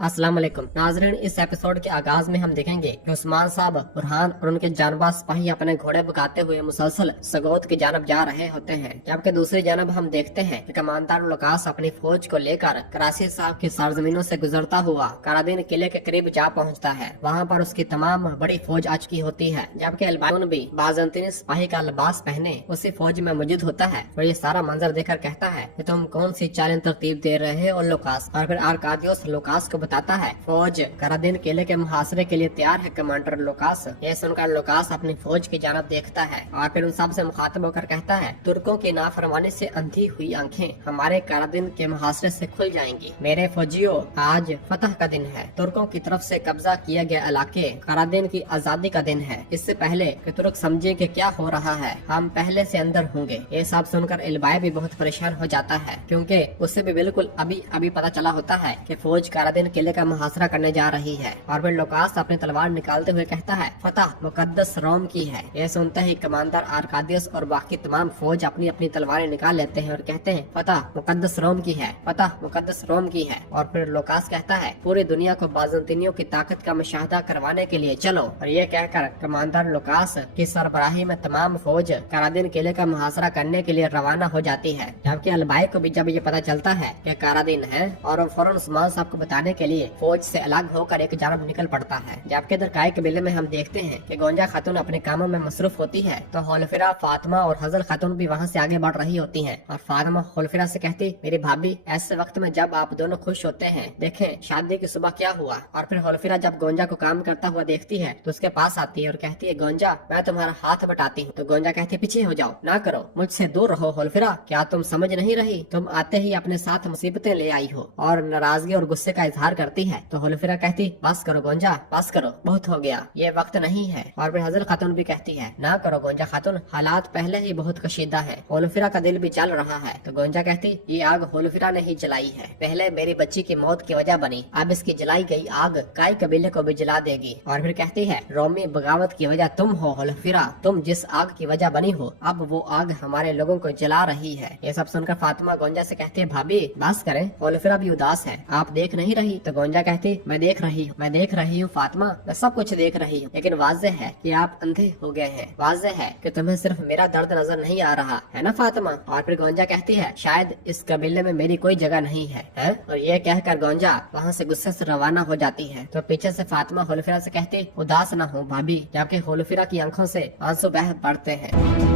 अस्सलाम वालेकुम नाजरीन, इस एपिसोड के आगाज में हम देखेंगे कि उस्मान साहब, बुरहान और उनके जानबाज सिपाही अपने घोड़े भगाते हुए मुसलसल सगोत की जानब जा रहे होते हैं। जबकि दूसरी जानब हम देखते हैं कि कमांडर लुकास अपनी फौज को लेकर कराची साहब की सरजमीनों से गुजरता हुआ करादीन किले के करीब जा पहुंचता है। वहां पर उसकी तमाम बड़ी फौज आ चुकी होती है, जबकि अलबाउन भी बाज़ंतीनी सिपाही का लिबास पहने उसी फौज में मौजूद होता है और ये सारा मंजर देखकर कहता है कि तुम कौन सी चालें तरतीब दे रहे हो लुकास। और फिर आर्कादियोस लुकास को बताता है फौज करादीन किले के मुहासरे के लिए तैयार है कमांडर लुकास। ये सुनकर लुकास अपनी फौज की जानब देखता है और फिर उन सब से मुखातब होकर कहता है, तुर्कों की नाफरमानी से अंधी हुई आंखें हमारे करादीन के मुहासरे से खुल जाएंगी। मेरे फौजियों, आज फतह का दिन है। तुर्कों की तरफ से कब्जा किया गया इलाके करादीन की आजादी का दिन है। इससे पहले कि तुर्क समझे कि क्या हो रहा है, हम पहले से अंदर होंगे। ये सब सुनकर इलबाय भी बहुत परेशान हो जाता है, क्योंकि उसे भी बिल्कुल अभी अभी पता चला होता है कि फौज करादीन किले का मुहासरा करने जा रही है। और फिर लुकास अपनी तलवार निकालते हुए कहता है, फतह मुकद्दस रोम की है। यह सुनते ही कमांडर आर्कादियस और बाकी तमाम फौज अपनी अपनी तलवारें निकाल लेते हैं और कहते हैं, फतह मुकद्दस रोम की है, फतह मुकद्दस रोम की है। और फिर लुकास कहता है, पूरी दुनिया को बाज़ंतीनियों की ताकत का मुशाहदा करवाने के लिए चलो। और ये कहकर कमांडर लुकास की सरबराही में तमाम फौज करादीन किले का मुहासरा करने के लिए रवाना हो जाती है। जबकि अलबाई को भी जब ये पता चलता है कि करादीन है, और वो फौरन उस्मान साहब को बताने के लिए फौज से अलग होकर एक जानब निकल पड़ता है। जबकि इधर काय कबीले में हम देखते हैं कि गोंजा खातून अपने कामों में मसरूफ होती है, तो होलफिरा, फातिमा और हजल खातून भी वहाँ से आगे बढ़ रही होती हैं। और फातिमा होलफिरा से कहती, मेरी भाभी, ऐसे वक्त में जब आप दोनों खुश होते हैं, देखें शादी की सुबह क्या हुआ। और फिर होलफिरा जब गोंजा को काम करता हुआ देखती है तो उसके पास आती है और कहती है, गोंजा, मैं तुम्हारा हाथ बटाती हूँ। तो गोंजा कहती है, पीछे हो जाओ, ना करो, मुझसे दूर रहो। होलफिरा, क्या तुम समझ नहीं रही? तुम आते ही अपने साथ मुसीबतें ले आई हो। और नाराजगी और गुस्से का इजहार करती है। तो होलफिरा कहती, बस करो गोंजा, बस करो, बहुत हो गया, ये वक्त नहीं है। और फिर हजल खातून भी कहती है, ना करो गोंजा खातून, हालात पहले ही बहुत कशीदा है। होलफिरा का दिल भी चल रहा है। तो गोंजा कहती, ये आग होलफिरा ने ही जलाई है, पहले मेरी बच्ची की मौत की वजह बनी, अब इसकी जलाई गई आग काय कबीले को भी जला देगी। और फिर कहती है, रोमी बगावत की वजह तुम हो होलफिरा, तुम जिस आग की वजह बनी हो, अब वो आग हमारे लोगों को जला रही है। ये सब सुनकर फातिमा गोंजा से कहती है, भाभी बस करें, होलफिरा भी उदास है, आप देख नहीं रही? तो गोंजा कहती, मैं देख रही हूँ, मैं देख रही हूँ फातिमा, मैं सब कुछ देख रही हूँ, लेकिन वाज़ेह है कि आप अंधे हो गए हैं। वाज़ेह है कि तुम्हें सिर्फ मेरा दर्द नजर नहीं आ रहा है ना फातिमा? और फिर गोंजा कहती है, शायद इस कबीले में मेरी कोई जगह नहीं है, है? और ये कहकर गोंजा वहाँ से गुस्से से रवाना हो जाती है। तो पीछे से फातिमा होलफिरा से कहती, उदास न हो भाभी, जबकि होलफिरा की आंखों से आंसू बह पड़ते हैं।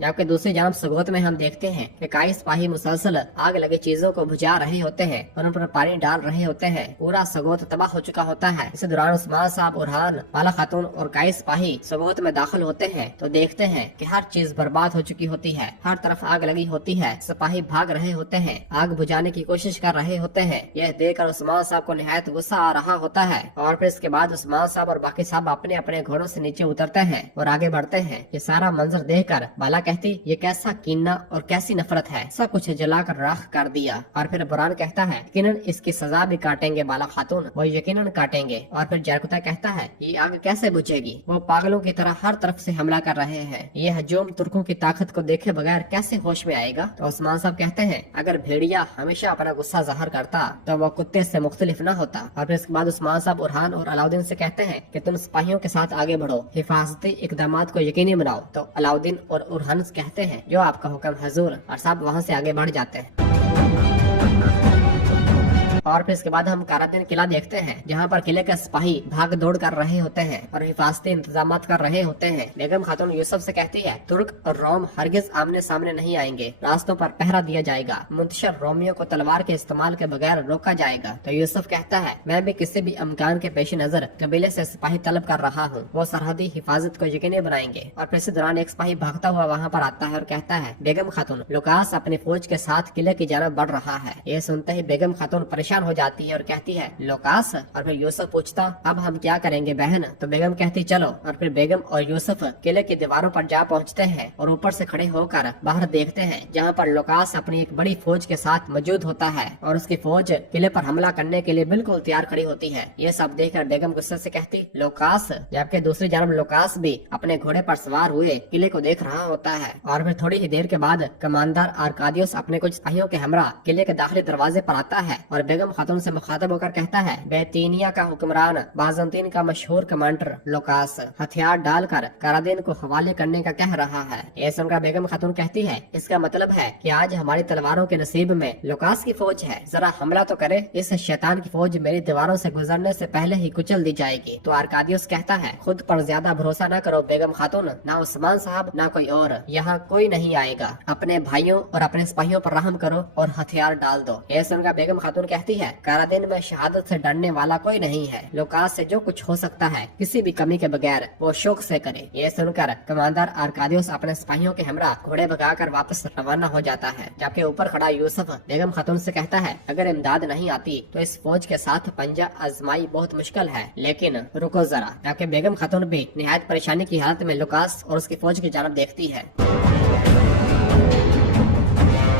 जबकि दूसरी जानब सगोत में हम देखते हैं कि कई सिपाही मुसलसल आग लगी चीजों को बुझा रहे होते हैं और उन पर पानी डाल रहे होते हैं। पूरा सगोत तबाह हो चुका होता है। इस दौरान उस्मान साहब, बुरहान, बाला खातून और कई सिपाही सगोत में दाखिल होते हैं तो देखते हैं कि हर चीज बर्बाद हो चुकी होती है, हर तरफ आग लगी होती है, सिपाही भाग रहे होते हैं, आग बुझाने की कोशिश कर रहे होते हैं। यह देखकर उस्मान साहब को निहायत गुस्सा आ रहा होता है। और फिर इसके बाद उस्मान साहब और बाकी साहब अपने अपने घोड़ों से नीचे उतरते हैं और आगे बढ़ते हैं। ये सारा मंजर देखकर बाला कहती, ये कैसा कीना और कैसी नफरत है, सब कुछ जलाकर राख कर दिया। और फिर बुरहान कहता है, यकीनन इसकी सजा भी काटेंगे बाला खातून, वो यकीनन काटेंगे। और फिर जरकुता कहता है, ये आग कैसे बुझेगी, वो पागलों की तरह हर तरफ से हमला कर रहे हैं, ये हजूम तुर्कों की ताकत को देखे बगैर कैसे होश में आएगा? तो उस्मान साहब कहते हैं, अगर भेड़िया हमेशा अपना गुस्सा जाहिर करता तो वो कुत्ते से मुख्तलिफ न होता। और फिर इसके बाद उस्मान साहब बुरहान और अलाउद्दीन से कहते हैं कि तुम सिपाहियों के साथ आगे बढ़ो, हिफाजती इकदाम को यकीनी बनाओ। तो अलाउद्दीन और बुरहान कहते हैं, जो आपका हुक्म हजूर, और सब वहाँ से आगे बढ़ जाते हैं। और फिर इसके बाद हम करादीन किला देखते हैं, जहाँ पर किले के सिपाही भाग दौड़ कर रहे होते हैं और हिफाजती इंतजाम कर रहे होते हैं। बेगम खातून यूसुफ से कहती है, तुर्क और रोम हरगिज आमने सामने नहीं आएंगे, रास्तों पर पहरा दिया जाएगा, मुंतशर रोमियों को तलवार के इस्तेमाल के बगैर रोका जाएगा। तो यूसुफ कहता है, मैं भी किसी भी अमकान के पेश नजर कबीले से सिपाही तलब कर रहा हूँ, वो सरहदी हिफाजत को यकीनी बनाएंगे। और फिर इसी दौरान एक सिपाही भागता हुआ वहाँ पर आता है और कहता है, बेगम खातून, लुकास अपनी फौज के साथ किले की जानब बढ़ रहा है। ये सुनते ही बेगम खातून परेशान परेशान हो जाती है और कहती है लुकास। और फिर यूसुफ पूछता अब हम क्या करेंगे बहन। तो बेगम कहती चलो। और फिर बेगम और यूसुफ किले की दीवारों पर जा पहुंचते हैं और ऊपर से खड़े होकर बाहर देखते हैं, जहाँ पर लुकास अपनी एक बड़ी फौज के साथ मौजूद होता है और उसकी फौज किले पर हमला करने के लिए बिल्कुल तैयार खड़ी होती है। ये सब देखकर बेगम गुस्से से कहती लुकास। जबकि दूसरी जानब लुकास भी अपने घोड़े पर सवार हुए किले को देख रहा होता है। और फिर थोड़ी ही देर के बाद कमांडर आर्कादियोस अपने कुछ सिपाहियों के हमरा किले के दाखिली दरवाजे पर आता है और बेगम खातून से मुखातब होकर कहता है बेतीनिया का हुक्मरान बाजंतीन का मशहूर कमांडर लुकास हथियार डालकर कारादीन को हवाले करने का कह रहा है। ये सुनकर बेगम खातून कहती है इसका मतलब है कि आज हमारी तलवारों के नसीब में लुकास की फौज है, जरा हमला तो करे, इस शैतान की फौज मेरी दीवारों से गुजरने से पहले ही कुचल दी जाएगी। तो आर्कादियोस कहता है खुद पर ज्यादा भरोसा न करो बेगम खातून, ना उस्मान साहब ना कोई और, यहाँ कोई नहीं आएगा, अपने भाइयों और अपने सिपाहियों पर रहम करो और हथियार डाल दो। ये सुनकर बेगम खातून कहती है कारादीन में शहादत से डरने वाला कोई नहीं है, लुकास से जो कुछ हो सकता है किसी भी कमी के बगैर वो शौक से करे। ये सुनकर कमांडर आर्कादियोस अपने सिपाहियों के हमरा घोड़े भगाकर वापस रवाना हो जाता है। जबकि ऊपर खड़ा यूसुफ बेगम खातून से कहता है अगर इमदाद नहीं आती तो इस फौज के साथ पंजा आजमाई बहुत मुश्किल है, लेकिन रुको जरा। जबकि बेगम खातून भी निहायत परेशानी की हालत में लुकास और उसकी फौज की जानब देखती है।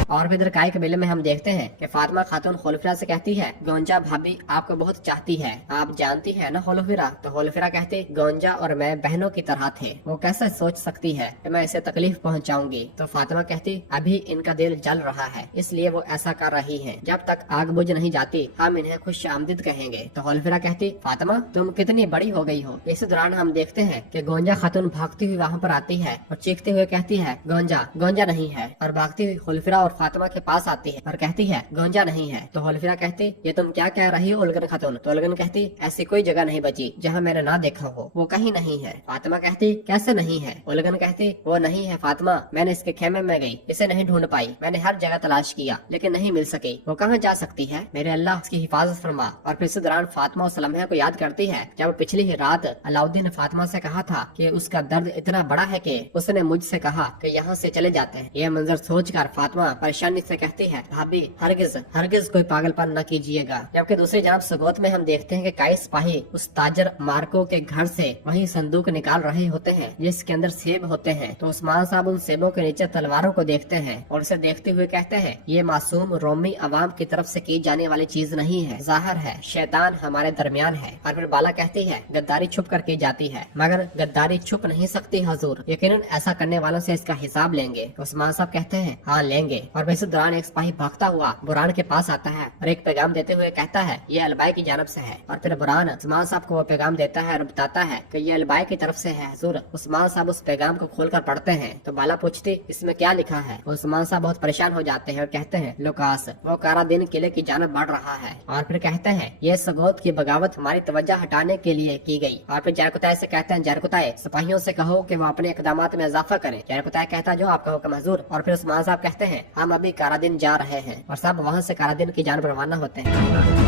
और फिर काय कबीले में हम देखते हैं कि फातिमा खातून होलफिरा से कहती है गोंजा भाभी आपको बहुत चाहती है, आप जानती है ना होलफिरा। तो होलफिरा कहती गोंजा और मैं बहनों की तरह थे, वो कैसे सोच सकती है कि मैं इसे तकलीफ पहुंचाऊंगी। तो फातिमा कहती अभी इनका दिल जल रहा है इसलिए वो ऐसा कर रही है, जब तक आग बुझ नहीं जाती हम इन्हें खुश आमदीद कहेंगे। तो होलफिरा कहती फातिमा तुम कितनी बड़ी हो गई हो। इस दौरान हम देखते हैं कि गोंजा खातून भागती हुई वहाँ पर आती है और चीखते हुए कहती है गोंजा गोंजा नहीं है, और भागती हुई होलफिरा और फातिमा के पास आती है और कहती है गोंजा नहीं है। तो होलफिरा कहती ये तुम क्या कह रही हो उलगन खातून। तो उलगन कहती ऐसी कोई जगह नहीं बची जहाँ मैंने ना देखा हो, वो कहीं नहीं है। फातिमा कहती कैसे नहीं है। उलगन कहती वो नहीं है फातिमा, मैंने इसके खेमे में गई, इसे नहीं ढूंढ पाई, मैंने हर जगह तलाश किया लेकिन नहीं मिल सकी, वो कहाँ जा सकती है, मेरे अल्लाह उसकी हिफाजत फरमा। और फिर इस दौरान फातिमा उस लम्हे को याद करती है जब पिछली ही रात अलाउद्दीन ने फातिमा से कहा था कि उसका दर्द इतना बड़ा है कि उसने मुझसे कहा कि यहाँ से चले जाते हैं। यह मंजर सोचकर फातिमा परेशानी से कहती है भाभी हरगिज हरगिज कोई पागलपन न कीजिएगा। जबकि दूसरी जानब सगोत में हम देखते हैं कि कई सिपाही उस ताजर मार्को के घर से वही संदूक निकाल रहे होते हैं जिसके अंदर सेब होते हैं। तो उस्मान साहब उन सेबों के नीचे तलवारों को देखते हैं और उसे देखते हुए कहते हैं ये मासूम रोमी अवाम की तरफ से की जाने वाली चीज नहीं है, जाहिर है शैतान हमारे दरमियान है। और फिर बाला कहती है गद्दारी छुप कर की जाती है, मगर गद्दारी छुप नहीं सकती हजूर, यकीनन ऐसा करने वालों से इसका हिसाब लेंगे। उस्मान साहब कहते हैं हाँ लेंगे। और इस दौरान एक सिपाही भागता हुआ बुरान के पास आता है और एक पैगाम देते हुए कहता है ये अलबाई की जानब से है। और फिर बुरान उस्मान साहब को वो पैगाम देता है और बताता है कि ये अलबाई की तरफ से है हजूर। उस्मान साहब उस पैगाम को खोलकर पढ़ते हैं तो बाला पूछती इसमें क्या लिखा है। उस्मान साहब बहुत परेशान हो जाते हैं और कहते हैं लुकास वो कारादीन किले की जानब बढ़ रहा है। और फिर कहते हैं ये सगोत की बगावत हमारी तवज्जो हटाने के लिए की गई। और फिर जरकुताए से कहते हैं जरकुताए सिपाहियों से कहो कि वो अपने इकदामात में इजाफा करें। जरकुताए कहता जो आपका हुक्म हजूर। और फिर उस्मान साहब कहते हैं हम अभी कारादीन जा रहे हैं और सब वहाँ से कारादीन की जानब रवाना होते हैं।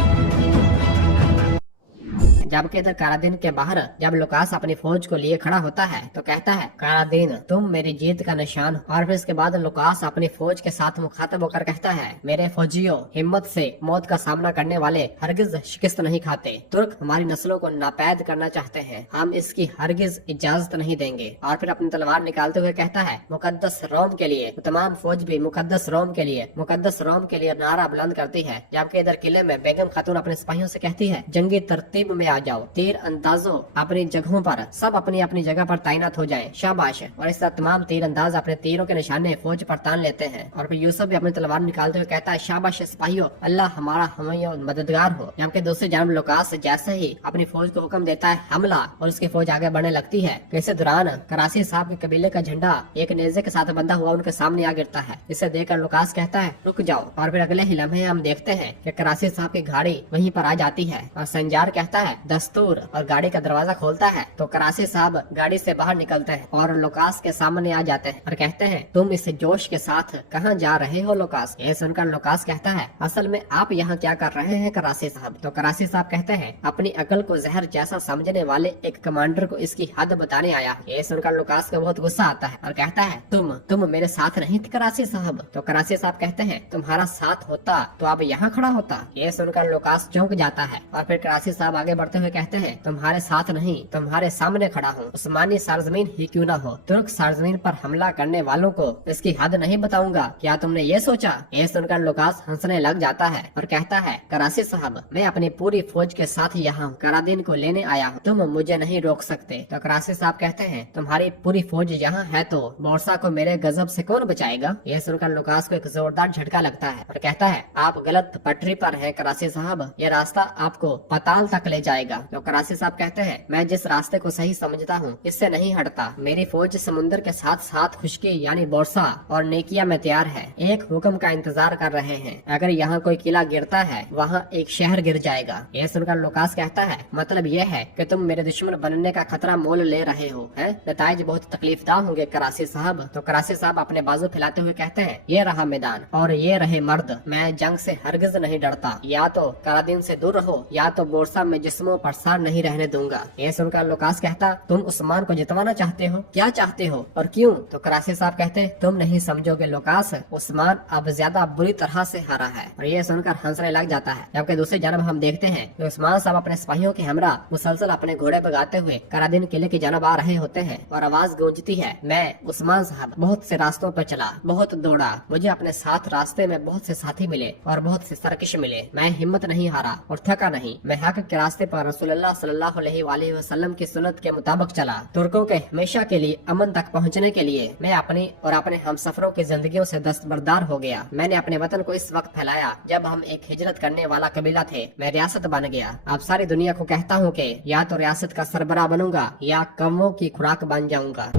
जबकि इधर कारादीन के बाहर जब लुकास अपनी फौज को लिए खड़ा होता है तो कहता है कारादीन तुम मेरी जीत का निशान। और फिर इसके बाद लुकास अपनी फौज के साथ मुखातब होकर कहता है मेरे फौजियों हिम्मत से मौत का सामना करने वाले हरगिज शिकस्त नहीं खाते, तुर्क हमारी नस्लों को नापैद करना चाहते हैं, हम इसकी हरगिज इजाजत नहीं देंगे। और फिर अपनी तलवार निकालते हुए कहता है मुकद्दस रोम के लिए। तो तमाम फौज भी मुकद्दस रोम के लिए नारा बुलंद करती है। जबकि इधर किले में बेगम खातून अपने सिपाहियों से कहती है जंगी तरतीब में आ जाओ, तीर अंदाजों अपनी जगहों पर, सब अपनी अपनी जगह पर तैनात हो जाएं, शाबाश। और इस तरह तमाम तीर अंदाज अपने तीरों के निशाने फौज पर तान लेते हैं। और फिर यूसुफ भी अपनी तलवार निकालते हुए कहता है शाबाश सिपाहियों, अल्लाह हमारा हमें मददगार हो। जबकि दूसरी जानब लुकास जैसे ही अपनी फौज को हुक्म देता है हमला और उसकी फौज आगे बढ़ने लगती है, इसी दौरान करासी साहब के कबीले का झंडा एक नेजे के साथ बंधा हुआ उनके सामने आ गिरता है। इसे देखकर लुकास कहता है रुक जाओ। और फिर अगले ही लम्हे हम देखते हैं कि करासी साहब की गाड़ी वहीं पर आ जाती है और संजार कहता है दस्तूर और गाड़ी का दरवाजा खोलता है तो कराची साहब गाड़ी से बाहर निकलते हैं और लुकास के सामने आ जाते हैं और कहते हैं, तुम इस जोश के साथ कहाँ जा रहे हो लुकास? ये सुनकर लुकास कहता है, असल में आप यहाँ क्या कर रहे हैं कराची साहब? तो कराची साहब कहते हैं, अपनी अकल को जहर जैसा समझने वाले एक कमांडर को इसकी हद बताने आया। ये सुनकर लुकास को बहुत गुस्सा आता है और कहता है, तुम मेरे साथ नहीं थे कराची साहब? तो कराची साहब कहते हैं, तुम्हारा साथ होता तो अब यहाँ खड़ा होता। ये सुनकर लुकास चौंक जाता है और फिर कराची साहब आगे बढ़ते हुए कहते हैं, तुम्हारे साथ नहीं, तुम्हारे सामने खड़ा हूँ, उस्मानी सार्जमीन ही क्यों ना हो। तुर्क सार्जमीन पर हमला करने वालों को इसकी हद नहीं बताऊंगा, क्या तुमने ये सोचा? ये सुनकर लुकास हंसने लग जाता है और कहता है, कराची साहब मैं अपनी पूरी फौज के साथ यहाँ हूँ, करादीन को लेने आया हूँ, तुम मुझे नहीं रोक सकते। तो कराची साहब कहते हैं, तुम्हारी पूरी फौज यहाँ है तो बोरसा को मेरे गजब से कौन बचाएगा? यह सुनकर लुकास को एक जोरदार झटका लगता है और कहता है, आप गलत पटरी पर हैं कराची साहब, ये रास्ता आपको पताल तक ले जाएगा। तो कराची साहब कहते हैं, मैं जिस रास्ते को सही समझता हूँ इससे नहीं हटता। मेरी फौज समुद्र के साथ साथ खुशकी यानी बोरसा और नेकिया में तैयार है, एक हुक्म का इंतजार कर रहे हैं। अगर यहाँ कोई किला गिरता है वहाँ एक शहर गिर जाएगा। यह सुनकर लुकास कहता है, मतलब यह है कि तुम मेरे दुश्मन बनने का खतरा मोल ले रहे हो, हैं? नताइज बहुत तकलीफदा होंगे कराची साहब। तो कराची साहब अपने बाजू फैलाते हुए कहते हैं, ये रहा मैदान और ये रहे मर्द, मैं जंग से हरगिज नहीं डरता, या तो करादीन से दूर रहो या तो बोरसा में जिस्मों पर सार नहीं रहने दूंगा। ये सुनकर लुकास कहता, तुम उस्मान को जितवाना चाहते हो? क्या चाहते हो और क्यों? तो कराची साहब कहते, तुम नहीं समझोगे लुकास, उस्मान अब ज्यादा बुरी तरह से हारा है। और ये सुनकर हंसने लग जाता है। जबकि दूसरी जानब हम देखते हैं कि उस्मान साहब अपने सिपाहियों के हमरा मुसलसल अपने घोड़े भगाते हुए करादीन किले की जानब आ रहे होते हैं और आवाज गूंजती है, मैं उस्मान साहब बहुत से रास्तों पर चला, बहुत दौड़ा, मुझे अपने साथ रास्ते में बहुत से साथी मिले और बहुत से सरकश मिले, मैं हिम्मत नहीं हारा और थका नहीं। मैं हक के रास्ते पर रसूलुल्लाह सल्लल्लाहु अलैहि वसल्लम की सुन्नत के मुताबिक चला। तुर्कों के हमेशा के लिए अमन तक पहुंचने के लिए मैं अपनी और अपने हमसफरों की जिंदगियों से दस्तबरदार हो गया। मैंने अपने वतन को इस वक्त फैलाया जब हम एक हिजरत करने वाला कबीला थे। मैं रियासत बन गया। अब सारी दुनिया को कहता हूँ कि या तो रियासत का सरबराह बनूंगा या कौमों की खुराक बन जाऊंगा।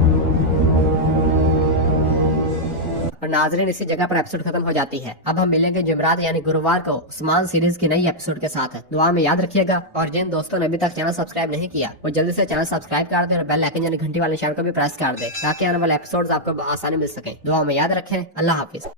और नाजरीन, इसी जगह पर एपिसोड खत्म हो जाती है। अब हम मिलेंगे जुमेरात यानी गुरुवार को उस्मान सीरीज की नई एपिसोड के साथ। दुआ में याद रखिएगा और जिन दोस्तों ने अभी तक चैनल सब्सक्राइब नहीं किया वो जल्दी से चैनल सब्सक्राइब कर दे और बेल आइकन यानी घंटी वाले निशान को भी प्रेस कर दे ताकि आने वाले एपिसोड्स आपको आसानी मिल सके। दुआ में याद रखें। अल्लाह हाफिज।